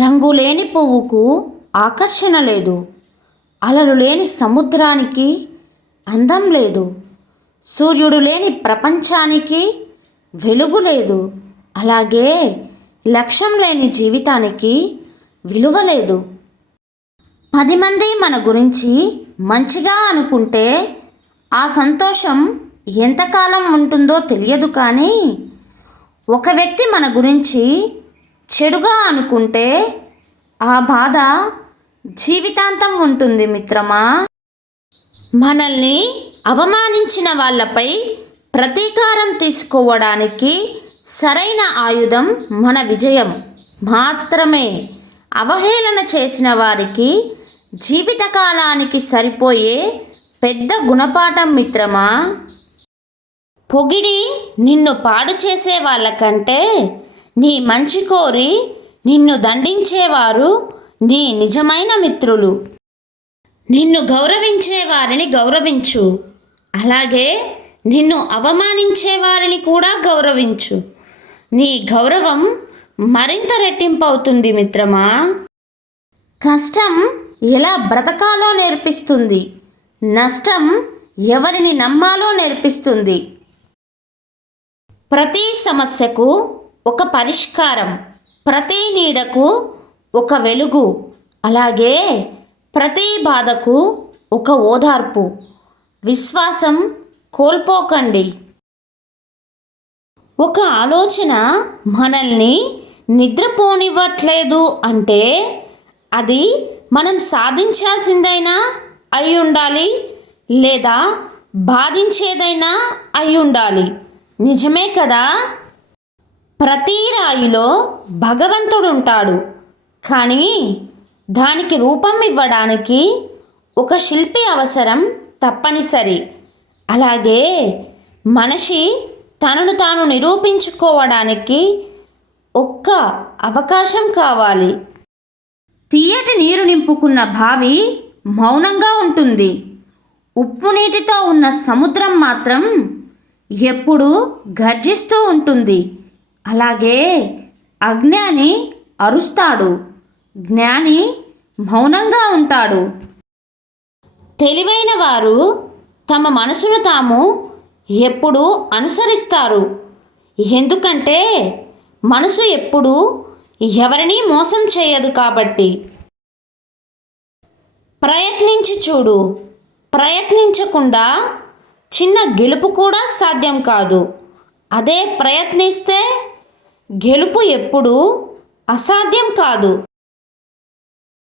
రంగులేని పువ్వుకు ఆకర్షణ లేదు, అలలు లేని సముద్రానికి అందం లేదు, సూర్యుడు లేని ప్రపంచానికి వెలుగు లేదు, అలాగే లక్ష్యం లేని జీవితానికి విలువ లేదు. 10 మంది మన గురించి మంచిగా అనుకుంటే ఆ సంతోషం ఎంతకాలం ఉంటుందో తెలియదు, కానీ ఒక వ్యక్తి మన గురించి చెడుగా అనుకుంటే ఆ బాధ జీవితాంతం ఉంటుంది మిత్రమా. మనల్ని అవమానించిన వాళ్ళపై ప్రతీకారం తీసుకోవడానికి సరైన ఆయుధం మన విజయం మాత్రమే. అవహేళన చేసిన వారికి జీవితకాలానికి సరిపోయే పెద్ద గుణపాఠం మిత్రమా. పొగిడి నిన్ను పాడు చేసే వాళ్ళకంటే నీ మంచి కోరి నిన్ను దండించేవారు నీ నిజమైన మిత్రులు. నిన్ను గౌరవించే వారిని గౌరవించు, అలాగే నిన్ను అవమానించే వారిని కూడా గౌరవించు. నీ గౌరవం మరింత రెట్టింపు అవుతుంది మిత్రమా. కష్టం ఎలా బ్రతకాలో నేర్పిస్తుంది, నష్టం ఎవరిని నమ్మాలో నేర్పిస్తుంది. ప్రతి సమస్యకు ఒక పరిష్కారం, ప్రతి నీడకు ఒక వెలుగు, అలాగే ప్రతి బాధకు ఒక ఓదార్పు. విశ్వాసం కోల్పోకండి. ఒక ఆలోచన మనల్ని నిద్రపోనివ్వట్లేదు అంటే అది మనం సాధించాల్సిందైనా అయి ఉండాలి, లేదా బాధించేదైనా అయి ఉండాలి. నిజమే కదా. ప్రతి రాయిలో భగవంతుడు ఉంటాడు, కానీ దానికి రూపం ఇవ్వడానికి ఒక శిల్పి అవసరం తప్పనిసరి. అలాగే మనిషి తనను తాను నిరూపించుకోవడానికి ఒక్క అవకాశం కావాలి. తీయటి నీరు నింపుకున్న బావి మౌనంగా ఉంటుంది, ఉప్పు నీటితో ఉన్న సముద్రం మాత్రం ఎప్పుడూ గర్జిస్తూ ఉంటుంది. అలాగే అజ్ఞాని అరుస్తాడు, జ్ఞాని మౌనంగా ఉంటాడు. తెలివైన వారు తమ మనసును తాము ఎప్పుడూ అనుసరిస్తారు, ఎందుకంటే మనసు ఎప్పుడూ ఎవరినీ మోసం చేయదు కాబట్టి. ప్రయత్నించి చూడు, ప్రయత్నించకుండా చిన్న గెలుపు కూడా సాధ్యం కాదు. అదే ప్రయత్నిస్తే గెలుపు ఎప్పుడూ అసాధ్యం కాదు.